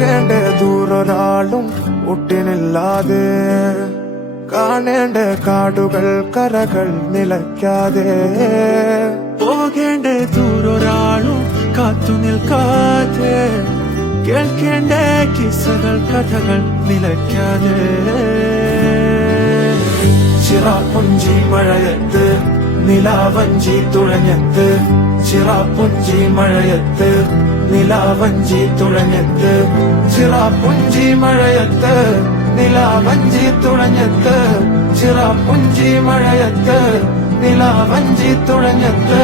പോകേണ്ട ദൂരൊരാളും ഒട്ടിനില്ലാതെ, കാണേണ്ട കാടുകൾ കരകൾ നിലയ്ക്കാതെ, പോകേണ്ട ദൂരൊരാളും കാത്തു നിൽക്കാതെ, കേൾക്കേണ്ട കിസ്സകൾ കഥകൾ നിലയ്ക്കാതെ. ചിറാപ്പുഞ്ചി മഴയത്ത് നിലാവഞ്ചി തുഴഞ്ഞത്ത്, ചിറാപ്പുഞ്ചി മഴയത്ത് നിലാവഞ്ചി തുഴഞ്ഞത്ത്, ചിറാപ്പുഞ്ചി മഴയത്ത് നിലാവഞ്ചി തുഴഞ്ഞത്ത്, ചിറാപ്പുഞ്ചി മഴയത്ത് നിലാവഞ്ചി തുഴഞ്ഞത്ത്.